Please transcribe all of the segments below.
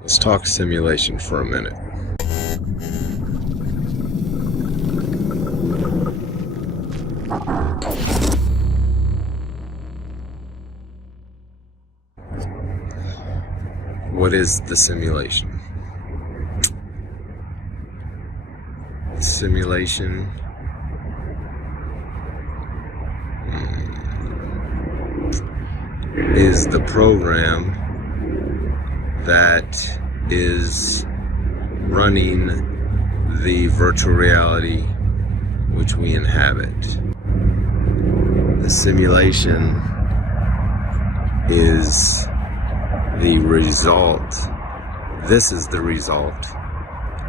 Let's talk simulation for a minute. What is the simulation? Simulation is the program that is running the virtual reality which we inhabit. The simulation is the result. This is the result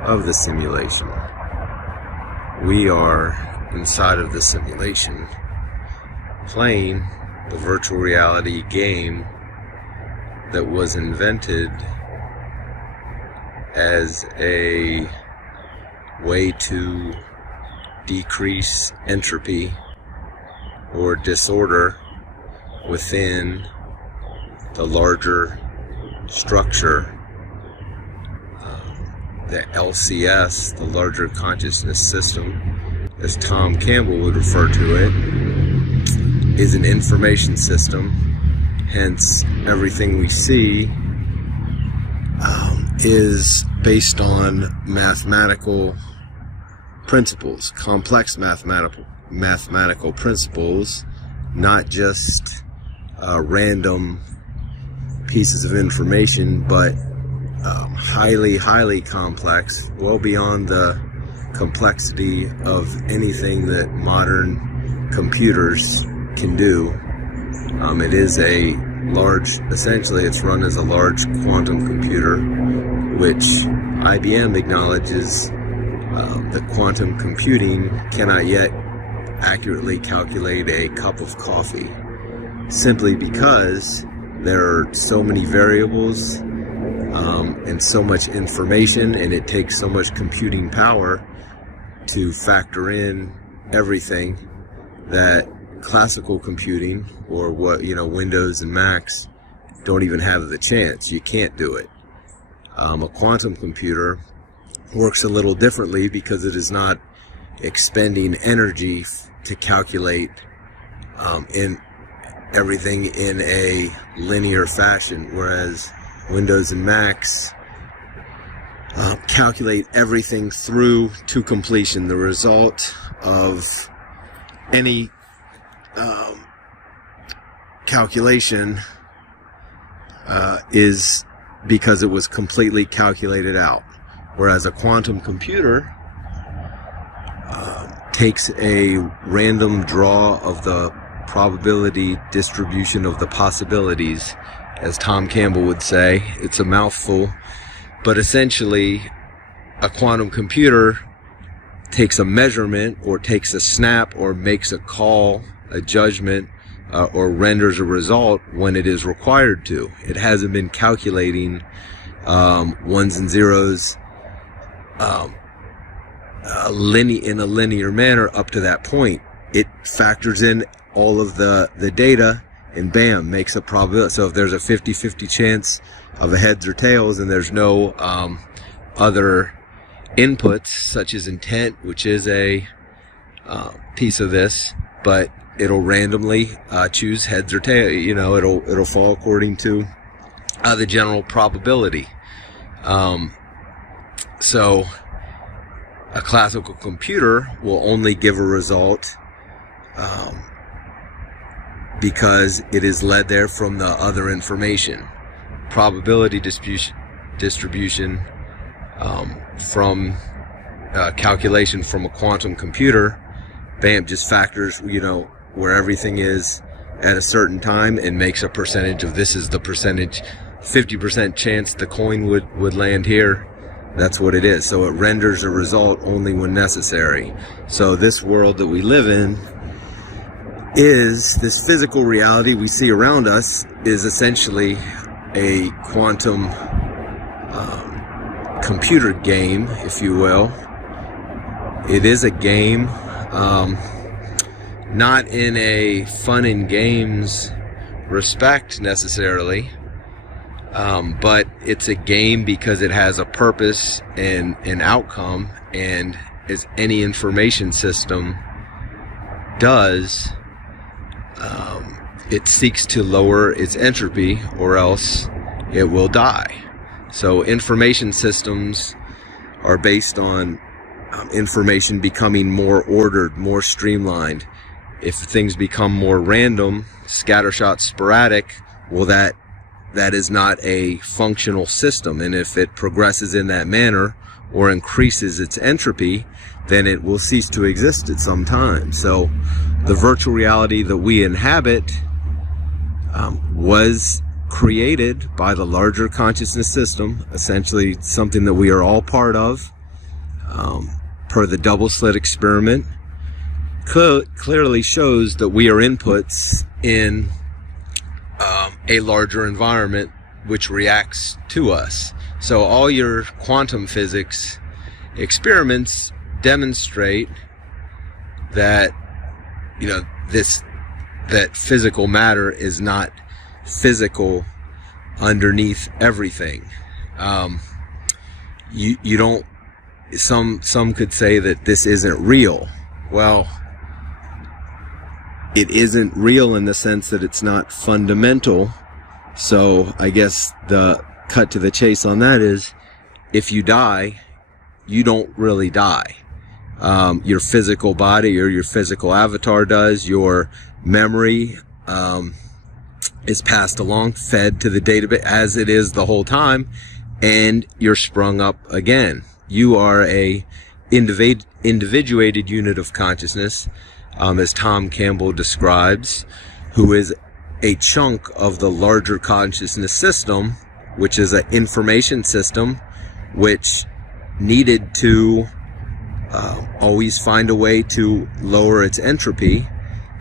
of the simulation. We are inside of the simulation playing the virtual reality game that was invented as a way to decrease entropy or disorder within the larger structure, the LCS, the larger consciousness system, as Tom Campbell would refer to it, is an information system. Hence, everything we see is based on mathematical principles, complex mathematical principles, not just random pieces of information, but highly complex, well beyond the complexity of anything that modern computers can do. It is a large, essentially it's run as a large quantum computer, which IBM acknowledges that quantum computing cannot yet accurately calculate a cup of coffee, simply because there are so many variables and so much information, and it takes so much computing power to factor in everything that classical computing, or what Windows and Macs, don't even have the chance. You can't do it. A quantum computer works a little differently because it is not expending energy to calculate in everything in a linear fashion, whereas Windows and Macs calculate everything through to completion. The result of any calculation is because it was completely calculated out, whereas a quantum computer takes a random draw of the probability distribution of the possibilities, as Tom Campbell would say. It's a mouthful, but essentially a quantum computer takes a measurement, or takes a snap, or makes a call, a judgment, or renders a result when it is required to. It hasn't been calculating ones and zeros in a linear manner up to that point. It factors in all of the data, and bam, makes a probability. So if there's a 50-50 chance of a heads or tails, and there's no other inputs such as intent, which is a piece of this, but it'll randomly choose heads or tails. It'll fall according to the general probability. So a classical computer will only give a result because it is led there from the other information. Probability distribution from calculation from a quantum computer, bam, just factors where everything is at a certain time, and makes a percentage of, this is the percentage, 50% chance the coin would land here. That's what it is. So it renders a result only when necessary. So this world that we live in, is this physical reality we see around us, is essentially a quantum computer game, if you will. It is a game, not in a fun and games respect necessarily, but it's a game because it has a purpose and an outcome, and as any information system does, it seeks to lower its entropy or else it will die. So information systems are based on information becoming more ordered, more streamlined. If things become more random, scattershot, sporadic, well, that is not a functional system. And if it progresses in that manner or increases its entropy, then it will cease to exist at some time. So the virtual reality that we inhabit was created by the larger consciousness system, essentially something that we are all part of, per the double slit experiment. Clearly shows that we are inputs in a larger environment which reacts to us. So all your quantum physics experiments demonstrate that, that physical matter is not physical underneath everything. You don't. Some could say that this isn't real. Well, it isn't real in the sense that it's not fundamental. So I guess the cut to the chase on that is, if you die, you don't really die. Your physical body or your physical avatar does. Your memory is passed along, fed to the database as it is the whole time, and you're sprung up again. You are a individuated unit of consciousness, as Tom Campbell describes, who is a chunk of the larger consciousness system, which is an information system which needed to always find a way to lower its entropy.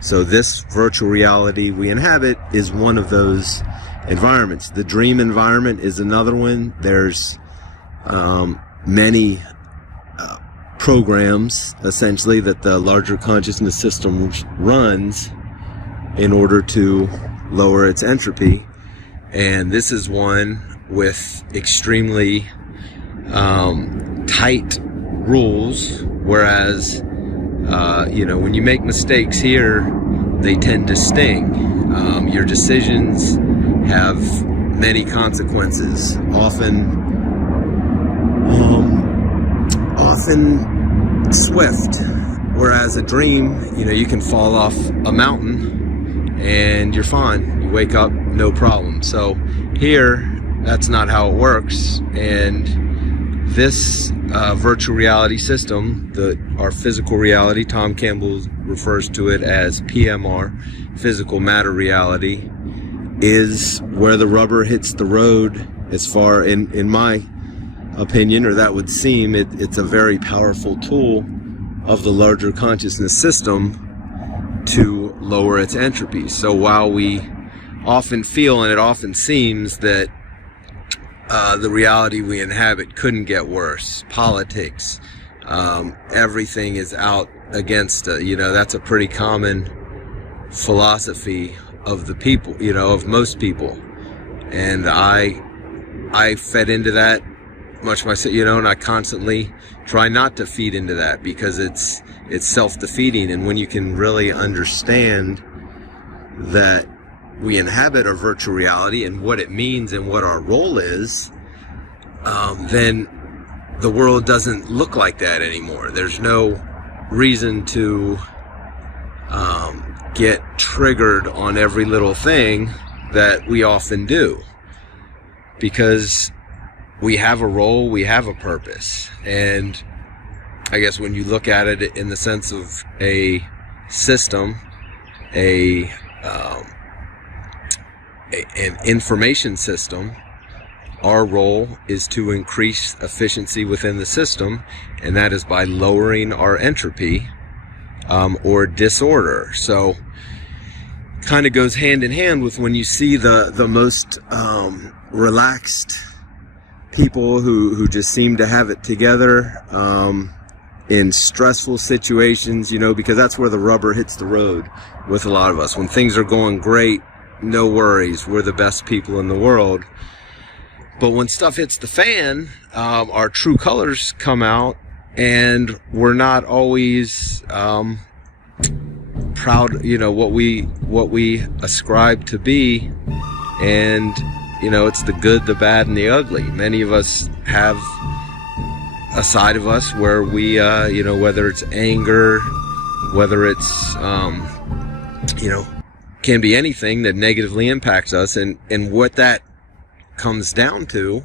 So this virtual reality we inhabit is one of those environments. The dream environment is another one. There's many programs, essentially, that the larger consciousness system runs in order to lower its entropy. And this is one with extremely tight rules, whereas when you make mistakes here, they tend to sting. Your decisions have many consequences, often swift, whereas a dream, you can fall off a mountain and you're fine. You wake up, no problem. So here, that's not how it works. And this virtual reality system, our physical reality, Tom Campbell refers to it as PMR, physical matter reality, is where the rubber hits the road, as far in my opinion, or that would seem. It's a very powerful tool of the larger consciousness system to lower its entropy. So while we often feel, and it often seems, that the reality we inhabit couldn't get worse, politics, everything is out against that's a pretty common philosophy of the people, of most people. And I fed into that much myself, and I constantly try not to feed into that, because it's self-defeating. And when you can really understand that we inhabit our virtual reality and what it means and what our role is, then the world doesn't look like that anymore. There's no reason to get triggered on every little thing that we often do, because we have a role, we have a purpose. And I guess when you look at it in the sense of a system, an information system, our role is to increase efficiency within the system, and that is by lowering our entropy or disorder. So kind of goes hand in hand with when you see the most relaxed people who just seem to have it together in stressful situations, because that's where the rubber hits the road with a lot of us. When things are going great, no worries, we're the best people in the world. But when stuff hits the fan, our true colors come out, and we're not always proud, what we ascribe to be. And it's the good, the bad, and the ugly. Many of us have a side of us where we whether it's anger, whether it's can be anything that negatively impacts us, and what that comes down to,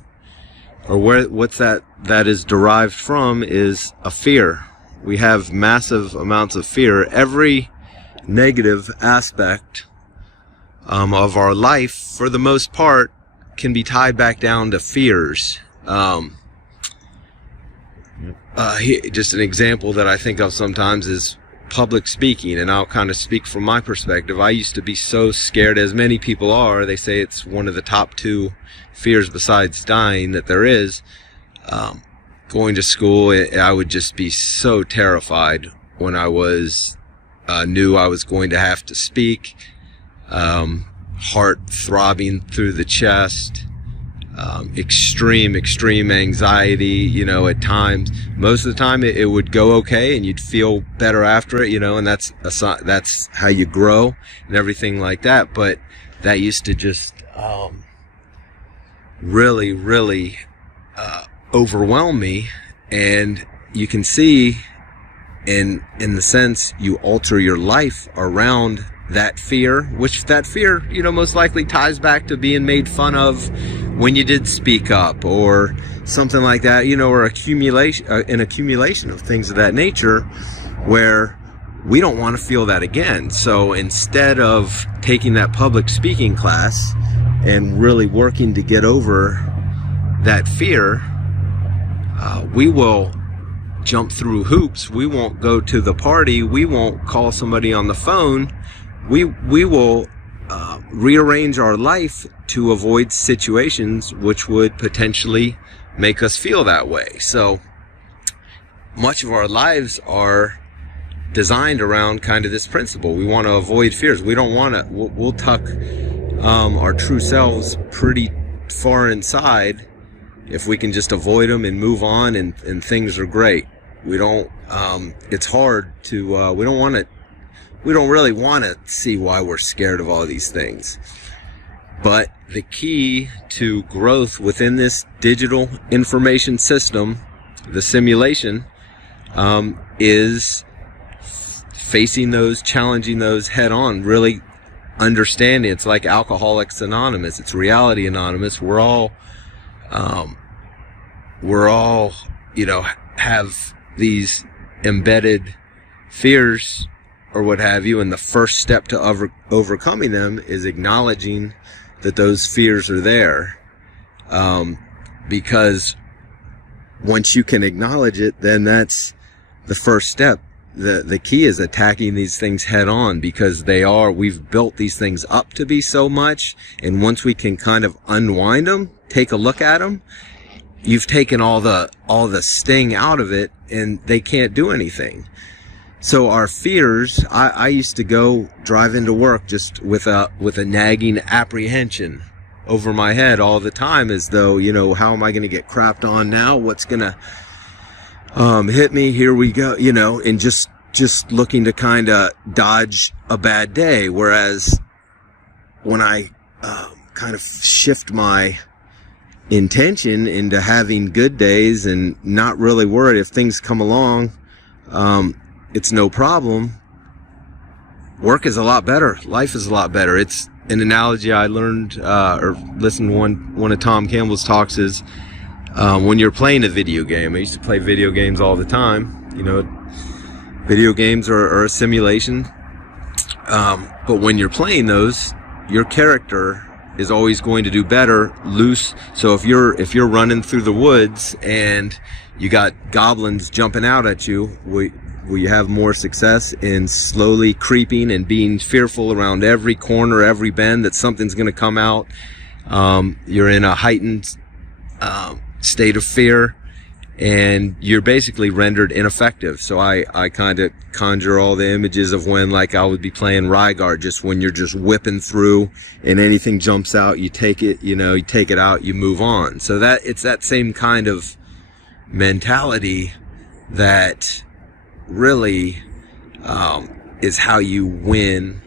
or what's that is derived from, is a fear. We have massive amounts of fear. Every negative aspect of our life, for the most part, can be tied back down to fears. Just an example that I think of sometimes is public speaking, and I'll kind of speak from my perspective. I used to be so scared, as many people are. They say it's one of the top 2 fears besides dying that there is. Going to school, I would just be so terrified when I was knew I was going to have to speak. Heart throbbing through the chest, extreme anxiety, at times. Most of the time it would go okay, and you'd feel better after it, and that's how you grow and everything like that. But that used to just really overwhelm me. And you can see in the sense you alter your life around that fear, which that fear, most likely ties back to being made fun of when you did speak up, or something like that, or an accumulation of things of that nature, where we don't want to feel that again. So instead of taking that public speaking class and really working to get over that fear, we will jump through hoops. We won't go to the party. We won't call somebody on the phone. We will rearrange our life to avoid situations which would potentially make us feel that way. So much of our lives are designed around kind of this principle. We want to avoid fears. We don't want to. We'll tuck our true selves pretty far inside if we can just avoid them and move on, and things are great. We don't. It's hard to. We don't really want to see why we're scared of all these things. But the key to growth within this digital information system, the simulation, is facing those, challenging those head on, really understanding. It's like Alcoholics Anonymous. It's Reality Anonymous. We're all, have these embedded fears or what have you, and the first step to overcoming them is acknowledging that those fears are there. Because once you can acknowledge it, then that's the first step. The key is attacking these things head on, because we've built these things up to be so much, and once we can kind of unwind them, take a look at them, you've taken all the sting out of it, and they can't do anything. So our fears, I used to go drive into work just with a nagging apprehension over my head all the time, as though, how am I going to get crapped on now? What's going to hit me? Here we go, and just looking to kind of dodge a bad day. Whereas when I kind of shift my intention into having good days and not really worried if things come along, it's no problem. Work is a lot better. Life is a lot better. It's an analogy I learned or listened to one of Tom Campbell's talks is when you're playing a video game. I used to play video games all the time. Video games are a simulation. But when you're playing those, your character is always going to do better loose. So if you're running through the woods and you got goblins jumping out at you, will you have more success in slowly creeping and being fearful around every corner, every bend that something's going to come out? You're in a heightened state of fear, and you're basically rendered ineffective. So I kind of conjure all the images of when, like, I would be playing Ryguard, just when you're just whipping through and anything jumps out, you take it, you take it out, you move on. So that it's that same kind of mentality that really is how you win.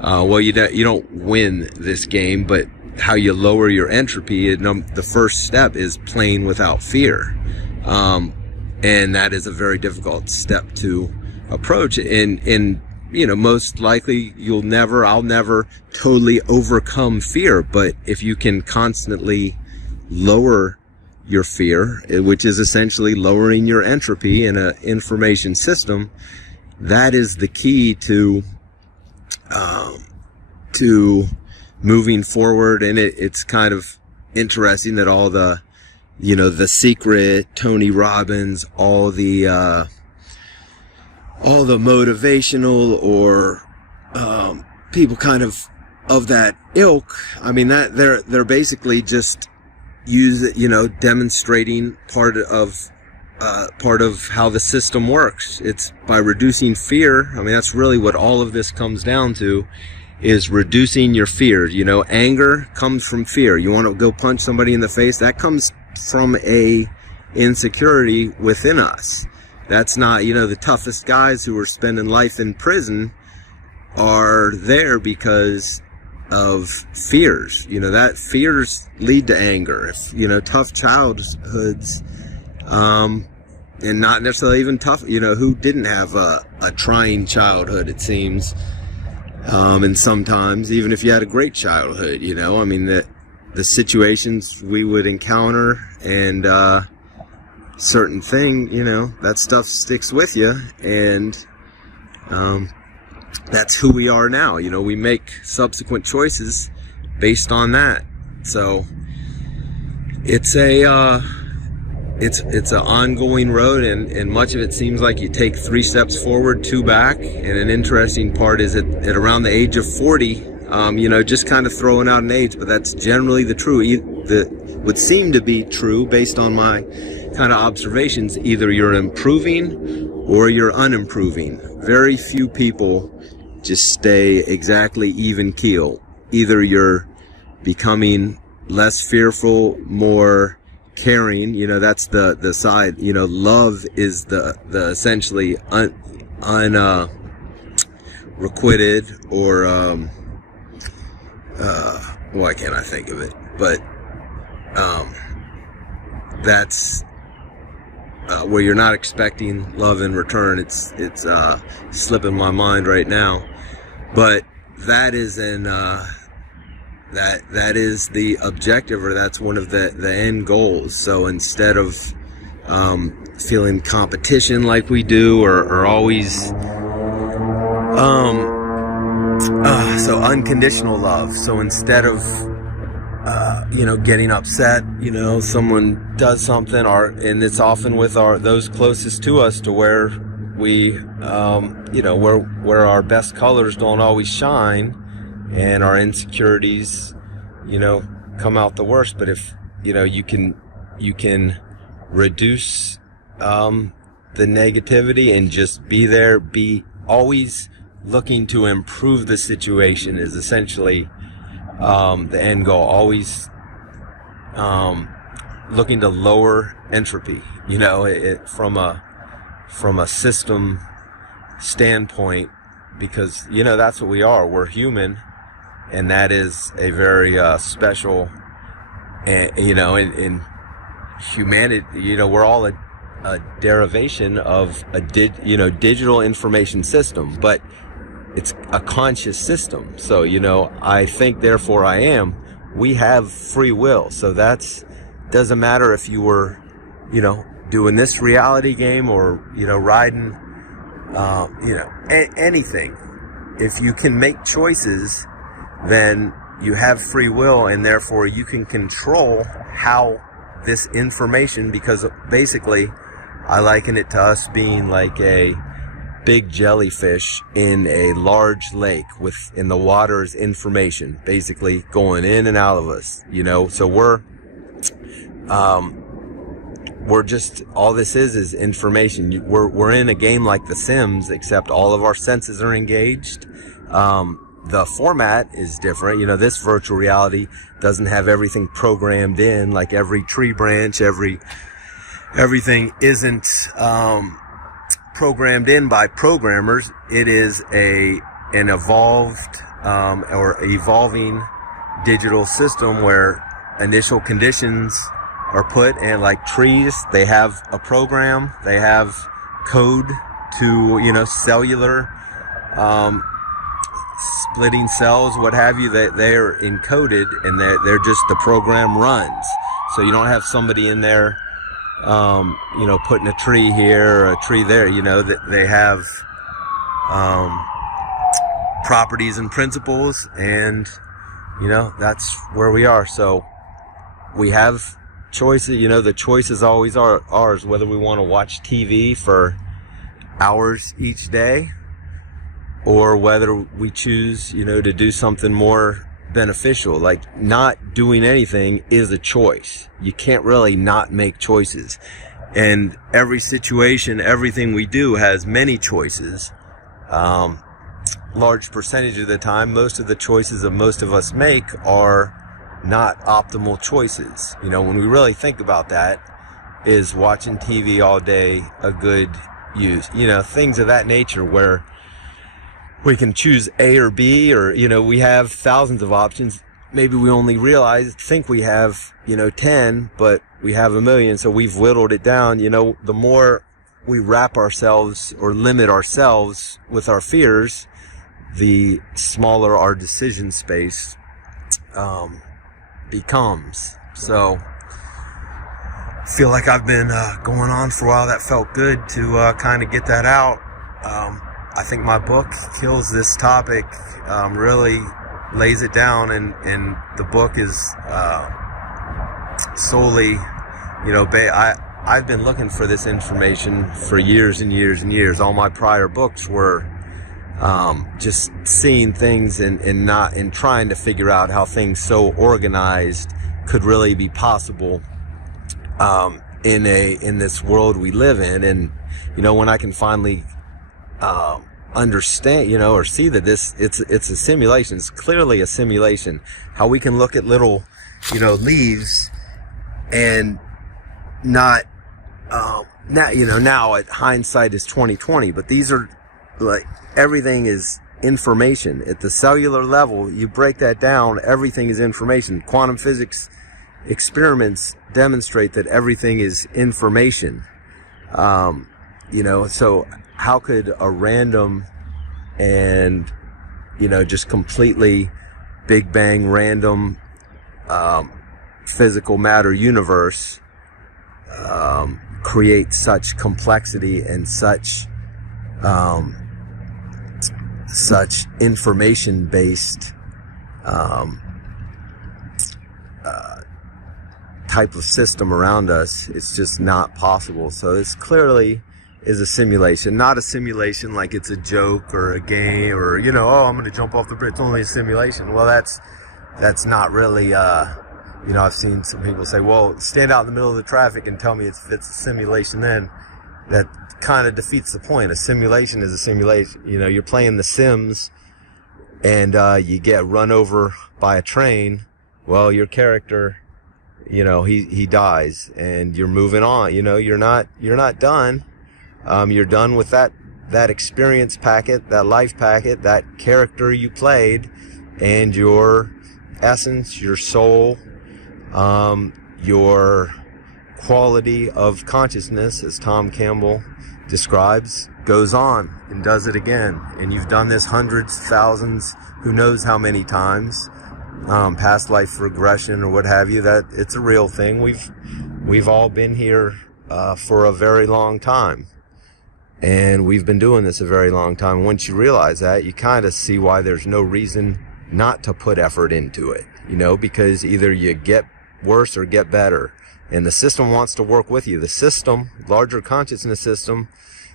Well, you don't win this game, but how you lower your entropy. The first step is playing without fear. And that is a very difficult step to approach. And most likely I'll never totally overcome fear. But if you can constantly lower your fear, which is essentially lowering your entropy in an information system, that is the key to moving forward. And it's kind of interesting that all the The Secret, Tony Robbins, all the motivational or people kind of that ilk. I mean, that they're basically just demonstrating part of how the system works. It's by reducing fear. I mean, that's really what all of this comes down to, is reducing your fear. Anger comes from fear. You want to go punch somebody in the face, that comes from a insecurity within us. That's not, the toughest guys who are spending life in prison are there because of fears. That fears lead to anger. If, tough childhoods, and not necessarily even tough, who didn't have a trying childhood, it seems. And sometimes, even if you had a great childhood, I mean, the situations we would encounter and certain thing, that stuff sticks with you, and that's who we are now. We make subsequent choices based on that. So it's it's an ongoing road, and much of it seems like you take 3 steps forward, 2 back. And an interesting part is at around the age of 40, just kind of throwing out an age, but that's generally would seem to be true based on my kind of observations. Either you're improving or you're unimproving. Very few people just stay exactly even keel. Either you're becoming less fearful, more caring. That's the side. Love is the essentially unrequited, or why can't I think of it? But that's where you're not expecting love in return. It's slipping my mind right now, but that is that is the objective, or that's one of the end goals. So instead of feeling competition like we do, or always so unconditional love. So instead of getting upset, someone does something, and it's often with those closest to us, to where we where our best colors don't always shine, and our insecurities come out the worst. But if you can reduce the negativity and just be there, be always looking to improve the situation, is essentially the end goal. Always looking to lower entropy, from a system standpoint, because that's what we are. We're human, and that is a very special, in humanity. We're all a derivation of a digital information system, but it's a conscious system. So I think, therefore I am. We have free will. So doesn't matter if you were doing this reality game, or riding anything. If you can make choices, then you have free will, and therefore you can control how this information, because basically I liken it to us being like a big jellyfish in a large lake, in the water is information basically going in and out of us, so we're just, all this is information. We're in a game like The Sims, except all of our senses are engaged. The format is different. This virtual reality doesn't have everything programmed in, like every tree branch, everything isn't programmed in by programmers. It is an evolved or evolving digital system where initial conditions are put, and like trees, they have a program, they have code to, cellular, splitting cells, what have you, that they're encoded, and they're just, the program runs. So you don't have somebody in there, putting a tree here or a tree there, that they have, properties and principles, and, that's where we are. So we have choices, the choices always are ours, whether we want to watch TV for hours each day, or whether we choose, to do something more beneficial. Like, not doing anything is a choice. You can't really not make choices. And every situation, everything we do has many choices. Large percentage of the time, most of the choices that most of us make are not optimal choices. When we really think about that, is watching TV all day a good use? Things of that nature where we can choose A or B, or, we have thousands of options. Maybe we only think we have, 10, but we have a million. So we've whittled it down. The more we wrap ourselves or limit ourselves with our fears, the smaller our decision space becomes. So I feel like I've been going on for a while. That felt good to kind of get that out. I think my book kills this topic, really lays it down, and the book is solely, I've been looking for this information for years and years and years. All my prior books were just seeing things and trying to figure out how things so organized could really be possible in this world we live in. And when I can finally understand, or see that it's a simulation. It's clearly a simulation. How we can look at little, leaves and not, now at hindsight is 2020, but these are like, everything is information at the cellular level. You break that down, everything is information. Quantum physics experiments demonstrate that everything is information. So how could a random and, just completely Big Bang random physical matter universe create such complexity and such information-based type of system around us? It's just not possible. So this clearly is a simulation, not a simulation like it's a joke or a game or, I'm going to jump off the bridge. It's only a simulation. Well, that's not really, I've seen some people say, well, stand out in the middle of the traffic and tell me if it's a simulation. Then that kind of defeats the point. A simulation is a simulation. You're playing The Sims and you get run over by a train. Well, your character, he dies and you're moving on. You're not done. You're done with that experience packet, that life packet, that character you played, and your essence, your soul, your quality of consciousness, as Tom Campbell describes, goes on and does it again. And you've done this hundreds, thousands, who knows how many times, past life regression or what have you. That it's a real thing. We've all been here for a very long time. And we've been doing this a very long time. Once you realize that, you kind of see why there's no reason not to put effort into it, because either you get worse or get better. And the system wants to work with you. The system, larger consciousness system,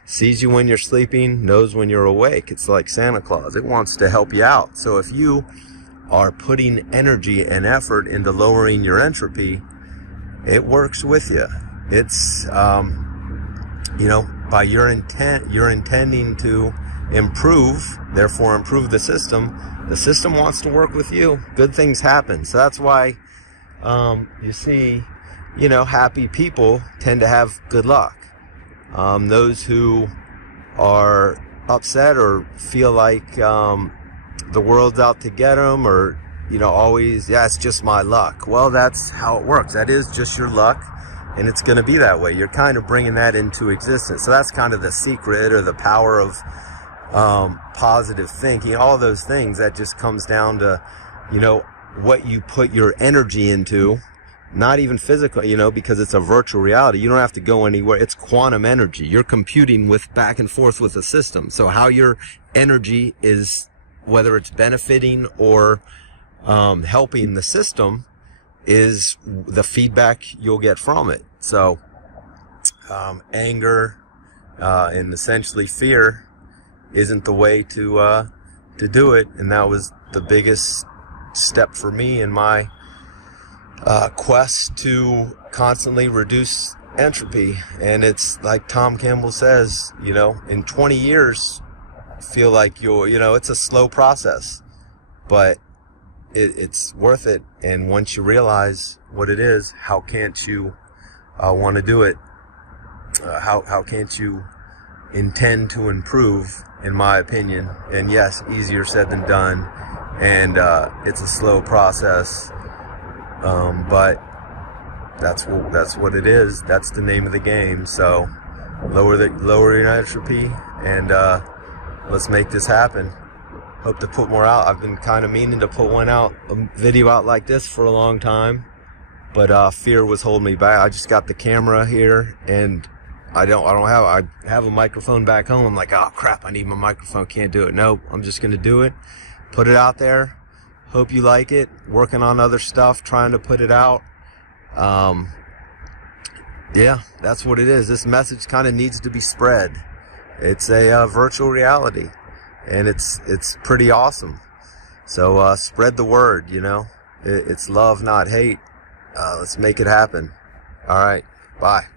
sees you when you're sleeping, knows when you're awake. It's like Santa Claus. It wants to help you out. So if you are putting energy and effort into lowering your entropy, it works with you. it's, by your intent, you're intending to improve, therefore improve the system. The system wants to work with you. Good things happen. So that's why, you see, happy people tend to have good luck. Those who are upset or feel like the world's out to get them, or always, it's just my luck. Well, that's how it works. That is just your luck, and it's going to be that way. You're kind of bringing that into existence. So that's kind of the secret, or the power of positive thinking. All those things, that just comes down to what you put your energy into. Not even physical, because it's a virtual reality. You don't have to go anywhere. It's quantum energy. You're computing with back and forth with the system. So how your energy is, whether it's benefiting or helping the system, is the feedback you'll get from it. So anger and essentially fear isn't the way to do it. And that was the biggest step for me in my quest to constantly reduce entropy. And it's like Tom Campbell says, in 20 years, feel like it's a slow process, but it's worth it. And once you realize what it is, how can't you want to do it? How can't you intend to improve, in my opinion? And yes, easier said than done, and it's a slow process. But that's what it is. That's the name of the game. So lower your entropy, and let's make this happen. Hope to put more out. I've been kind of meaning to put a video out like this for a long time, but fear was holding me back. I just got the camera here, and I have a microphone back home. I'm like, oh crap, I need my microphone. Can't do it. Nope, I'm just gonna do it. Put it out there. Hope you like it. Working on other stuff, trying to put it out. Yeah, that's what it is. This message kind of needs to be spread. It's a virtual reality, and it's pretty awesome. So spread the word. It's love, not hate. Let's make it happen. All right, bye.